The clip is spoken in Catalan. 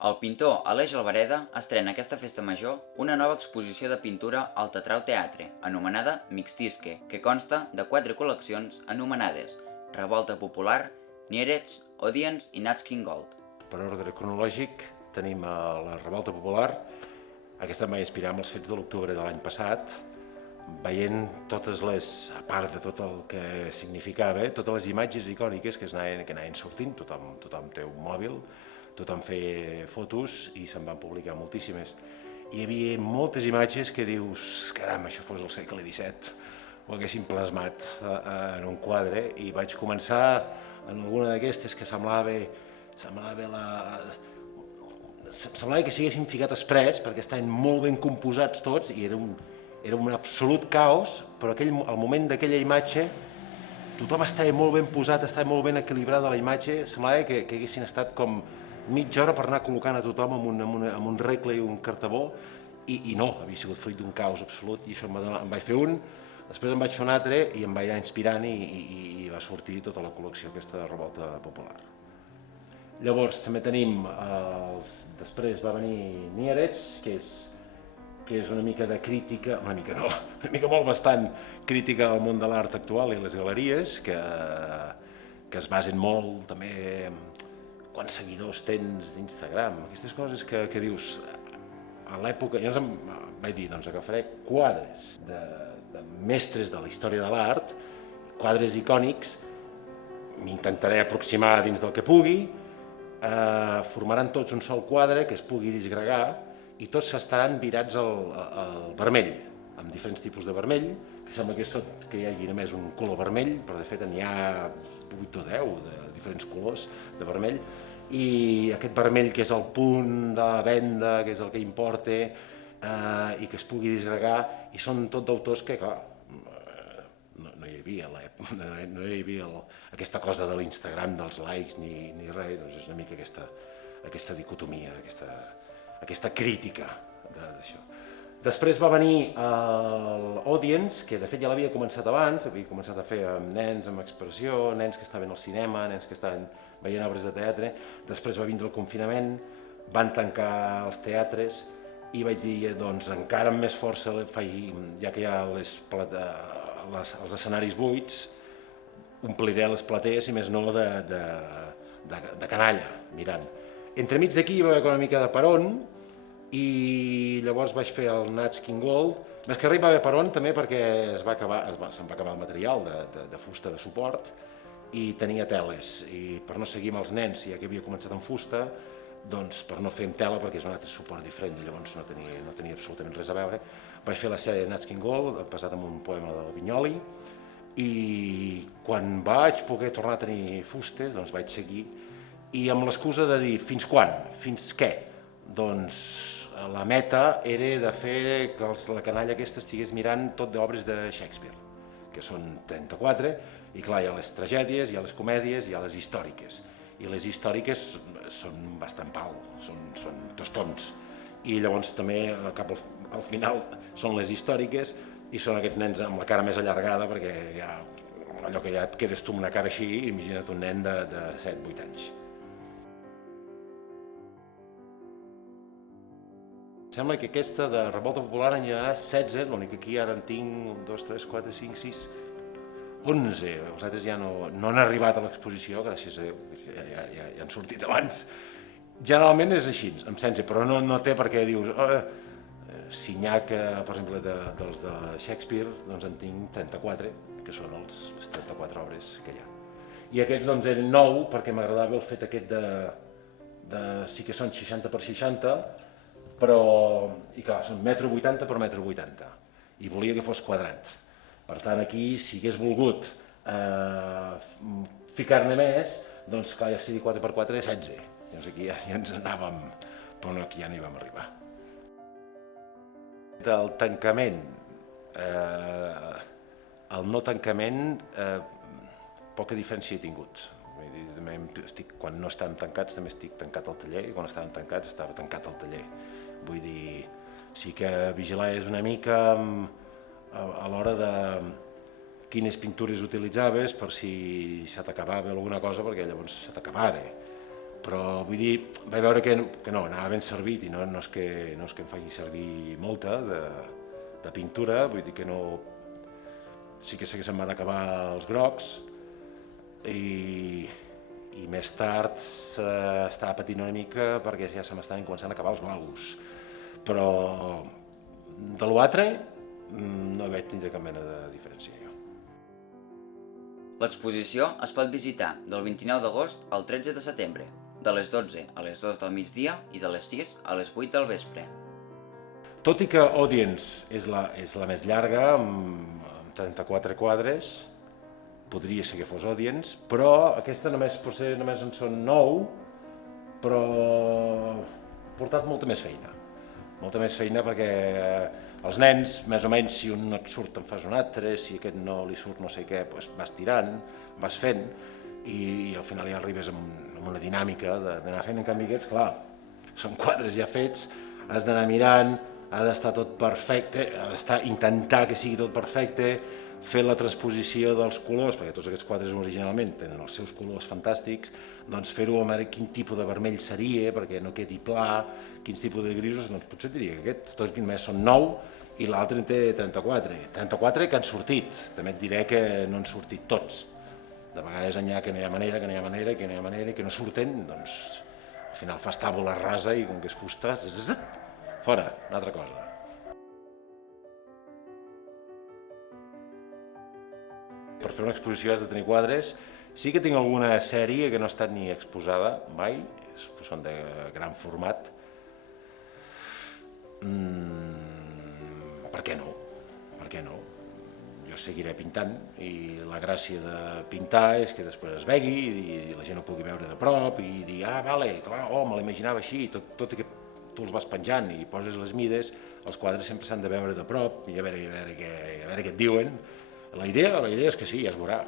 El pintor Aleix Albareda estrena aquesta festa major una nova exposició de pintura al Tetrau Teatre, anomenada Mixtisque, que consta de 4 col·leccions anomenades Revolta Popular, Nierets, Audience i Nat King Gold. Per ordre cronològic tenim la Revolta Popular. Aquesta em va inspirar amb els fets de l'octubre de l'any passat, veient totes les, a part de tot el que significava, totes les imatges icòniques que anaven sortint, tothom té un mòbil, tothom feia fotos i se'n van publicar moltíssimes. Hi havia moltes imatges que dius, caram, això fos el segle XVII, ho haguessin plasmat en un quadre, i vaig començar en alguna d'aquestes que semblava que s'haguessin ficat express perquè estaven molt ben composats tots i era un absolut caos, però al moment d'aquella imatge tothom estava molt ben posat, estava molt ben equilibrada la imatge, semblava que haguessin estat com mitja hora per anar col·locant a tothom amb un regle i un cartabó, i no, havia sigut fruit d'un caos absolut, i això em vaig fer un, després em vaig fer un altre i em vaig anar inspirant i va sortir tota la col·lecció aquesta de Revolta Popular. Llavors també tenim, després va venir Nierets, que és una mica de crítica, una mica molt bastant crítica al món de l'art actual i les galeries, que es basen molt també en quants seguidors tens d'Instagram, aquestes coses que dius, a l'època, jo vaig dir, doncs agafaré quadres de mestres de la història de l'art, quadres icònics, m'intentaré aproximar dins del que pugui, formaran tots un sol quadre que es pugui disgregar i tots estaran virats al vermell, amb diferents tipus de vermell, que sembla que hi hagi només un color vermell, però de fet n'hi ha 8 o 10 de diferents colors de vermell, i aquest vermell que és el punt de la venda, que és el que importa, i que es pugui disgregar, i són tot d'autors que, clar, no hi havia aquesta cosa de l'Instagram, dels likes ni res, doncs és una mica aquesta dicotomia, aquesta crítica d'això. Després va venir l'Audience, que de fet ja l'havia començat abans, havia començat a fer amb nens amb expressió, nens que estaven al cinema, nens que estaven veient obres de teatre. Després va vindre el confinament, van tancar els teatres i vaig dir, doncs encara amb més força, ja que hi ha els escenaris buits, ompliré les platees, i més no de canalla, mirant. Entremig d'aquí hi va haver una mica de peron, i llavors vaig fer el Nat King Gold. Més que res va haver peron també perquè se'n va acabar el material de fusta de suport i tenia teles, i per no seguir amb els nens, ja que havia començat amb fusta, doncs per no fer amb tela, perquè és un altre suport diferent, llavors no tenia absolutament res a veure, vaig fer la sèrie de Nat King Gold, basat en un poema del Vinyoli, i quan vaig poder tornar a tenir fustes, doncs vaig seguir, i amb l'excusa de dir, fins quan? Fins què? Doncs la meta era de fer que la canalla aquesta estigués mirant tot d'obres de Shakespeare, que són 34, i clar, hi ha les tragèdies, hi ha les comèdies, hi ha les històriques, i les històriques són bastant pal, són tostons, i llavors també cap al final són les històriques, i són aquests nens amb la cara més allargada, perquè allò que ja et quedes tu amb una cara així, imagina't un nen de 7-8 anys. Sembla que aquesta de Revolta Popular en hi ha 16, l'únic que aquí ara en tinc 1, 2, 3, 4, 5, 6, 11. Els altres ja no han arribat a l'exposició, gràcies a Déu, ja han sortit abans. Generalment és així, amb 16, però no té per què dius... Si n'hi ha que, per exemple, dels de Shakespeare, doncs en tinc 34, que són les 34 obres que hi ha. I aquests doncs eren 9, perquè m'agradava el fet aquest sí que són 60 per 60, però, i clar, són 1,80 per 1,80 m, i volia que fos quadrat. Per tant, aquí, si hagués volgut ficar-ne més, doncs clar, ja si 4x4 és 16. Llavors aquí ja ens anàvem, però no, aquí ja no hi vam arribar. Del tancament, el no tancament, poca diferència he tingut. Quan no estàvem tancats també estic tancat al taller, i quan estàvem tancats estava tancat al taller. Vull dir, sí que vigilaves una mica a l'hora de quines pintures utilitzaves per si se t'acabava alguna cosa, perquè llavors se t'acabava. però vull dir, vaig veure que no, anava ben servit i no és que em faci servir molta de pintura, vull dir que no... Sí que sé que se'm van acabar els grocs i més tard estava patint una mica perquè ja se m'estaven començant a acabar els blaus, però de l'altre no vaig tindre cap mena de diferència jo. L'exposició es pot visitar del 29 d'agost al 13 de setembre, de les 12 a les 2 del migdia i de les 6 a les 8 del vespre. Tot i que Audience és la més llarga, amb 34 quadres, podria ser que fos Audience, però aquesta potser només en són 9, però ha portat molta més feina. Molta més feina perquè els nens, més o menys, si un no et surt en fas un altre, si aquest no li surt no sé què, doncs vas tirant, vas fent, i al final ja arribes amb una dinàmica d'anar fent. En canvi aquests, clar, són quadres ja fets, has d'anar mirant, ha d'estar tot perfecte, ha intentar que sigui tot perfecte, fer la transposició dels colors, perquè tots aquests quadres originalment tenen els seus colors fantàstics, doncs fer-ho a veure quin tipus de vermell seria, perquè no quedi pla, quins tipus de grisos, doncs potser diria que aquest, tots més són 9 i l'altre en té 34. 34 que han sortit, també et diré que no han sortit tots. De vegades n'hi ha que no hi ha manera, i que no surten, doncs al final fas tàbula rasa i com que és fusta, fora, una altra cosa. Per fer una exposició has de tenir quadres. Sí que tinc alguna sèrie que no ha estat ni exposada mai, són de gran format. Per què no? Per què no? Jo seguiré pintant i la gràcia de pintar és que després es vegi i la gent ho pugui veure de prop i dir, vale, clar, me l'imaginava així, tot i que tu els vas penjant i poses les mides, els quadres sempre s'han de veure de prop i a veure què et diuen. La idea és que sí, ja es veurà.